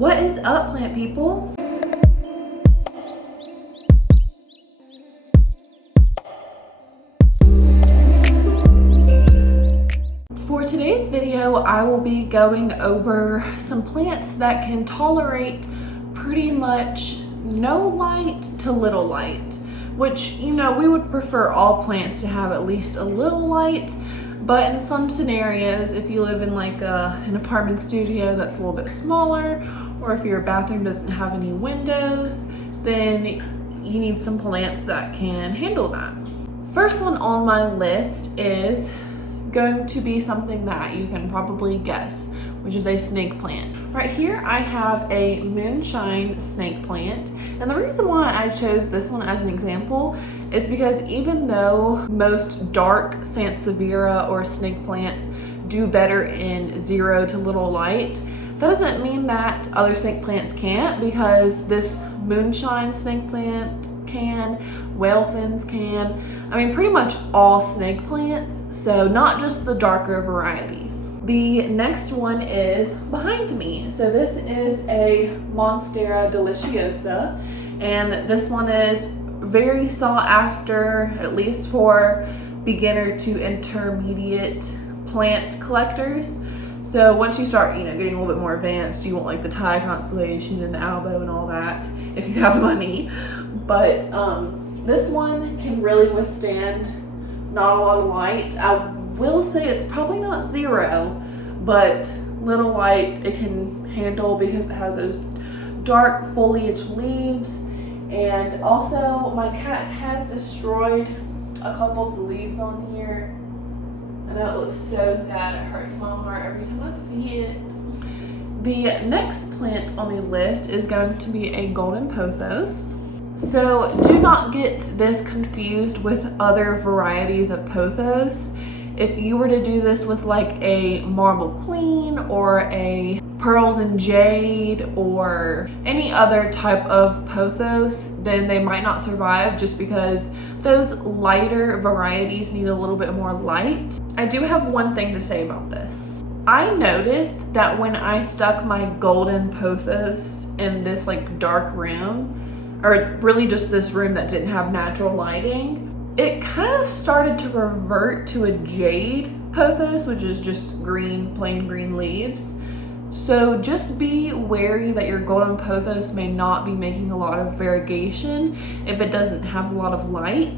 What is up, plant people? For today's video, I will be going over some plants that can tolerate pretty much no light to little light, which, you know, we would prefer all plants to have at least a little light, but in some scenarios, if you live in like an apartment studio that's a little bit smaller, or if your bathroom doesn't have any windows, then you need some plants that can handle that. First one on my list is going to be something that you can probably guess, which is a snake plant. Right here I have a moonshine snake plant, and the reason why I chose this one as an example is because even though most dark sansevieria or snake plants do better in 0 to little light, that doesn't mean that other snake plants can't, because this moonshine snake plant can, whale fins can, I mean pretty much all snake plants, so not just the darker varieties. The next one is behind me. So this is a Monstera deliciosa, and this one is very sought after, at least for beginner to intermediate plant collectors. So once you start, you know, getting a little bit more advanced, you want like the Thai constellation and the albo and all that, if you have money. But this one can really withstand not a lot of light. I will say it's probably not 0, but little light it can handle because it has those dark foliage leaves. And also my cat has destroyed a couple of the leaves on here. I know it looks so sad, it hurts my heart every time I see it. The next plant on the list is going to be a golden pothos. So do not get this confused with other varieties of pothos. If you were to do this with like a marble queen or a pearls and jade or any other type of pothos, then they might not survive just because those lighter varieties need a little bit more light. I do have one thing to say about this. I noticed that when I stuck my golden pothos in this like dark room, or really just this room that didn't have natural lighting, it kind of started to revert to a jade pothos, which is just green, plain green leaves. So just be wary that your golden pothos may not be making a lot of variegation if it doesn't have a lot of light,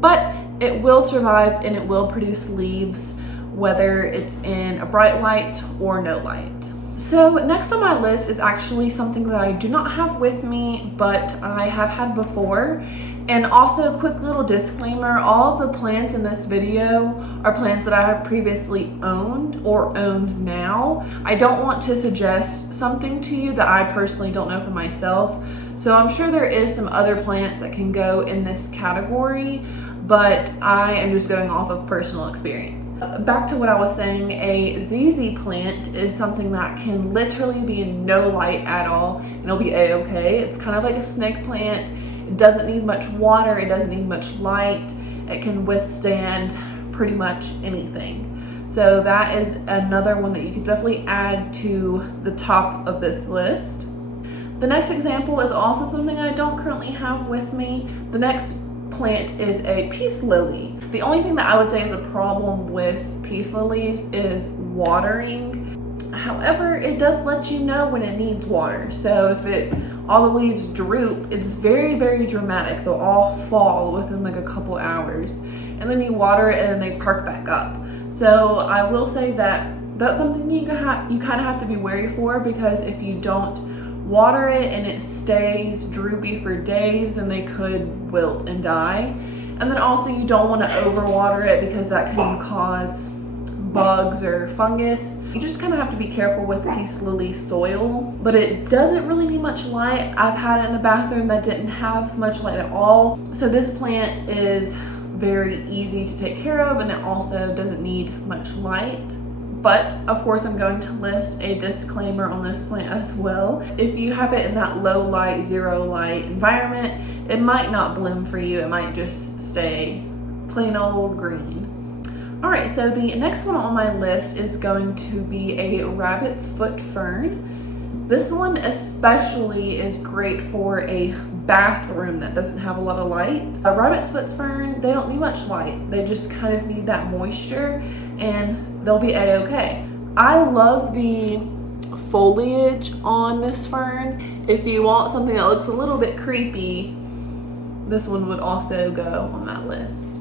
but it will survive and it will produce leaves whether it's in a bright light or no light. So next on my list is actually something that I do not have with me, but I have had before. And also, quick little disclaimer, all of the plants in this video are plants that I have previously owned or own now. I don't want to suggest something to you that I personally don't know for myself. So I'm sure there is some other plants that can go in this category, but I am just going off of personal experience. Back to what I was saying, a ZZ plant is something that can literally be in no light at all and it'll be a-okay. It's kind of like a snake plant. It doesn't need much water, it doesn't need much light. It can withstand pretty much anything. So that is another one that you could definitely add to the top of this list. The next example is also something I don't currently have with me. The next plant is a peace lily. The only thing that I would say is a problem with peace lilies is watering. However, it does let you know when it needs water. So if all the leaves droop, it's very, very dramatic. They'll all fall within like a couple hours. And then you water it and then they perk back up. So I will say that that's something you kind of have to be wary for, because if you don't water it and it stays droopy for days, then they could wilt and die. And then also you don't want to overwater it because that can cause bugs or fungus. You just kind of have to be careful with peace lily soil, but it doesn't really need much light. I've had it in a bathroom that didn't have much light at all. So this plant is very easy to take care of, and it also doesn't need much light. But of course I'm going to list a disclaimer on this plant as well. If you have it in that low light, 0 light environment, it might not bloom for you. It might just stay plain old green. All right, so the next one on my list is going to be a rabbit's foot fern. This one especially is great for a bathroom that doesn't have a lot of light. A rabbit's foot fern, they don't need much light. They just kind of need that moisture and they'll be a-okay. I love the foliage on this fern. If you want something that looks a little bit creepy, this one would also go on that list.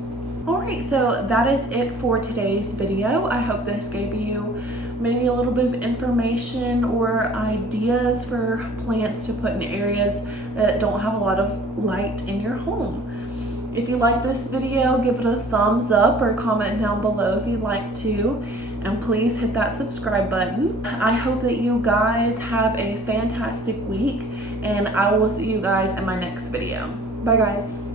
All right, so that is it for today's video. I hope this gave you maybe a little bit of information or ideas for plants to put in areas that don't have a lot of light in your home. If you like this video, give it a thumbs up or comment down below if you'd like to. And please hit that subscribe button. I hope that you guys have a fantastic week, and I will see you guys in my next video. Bye guys.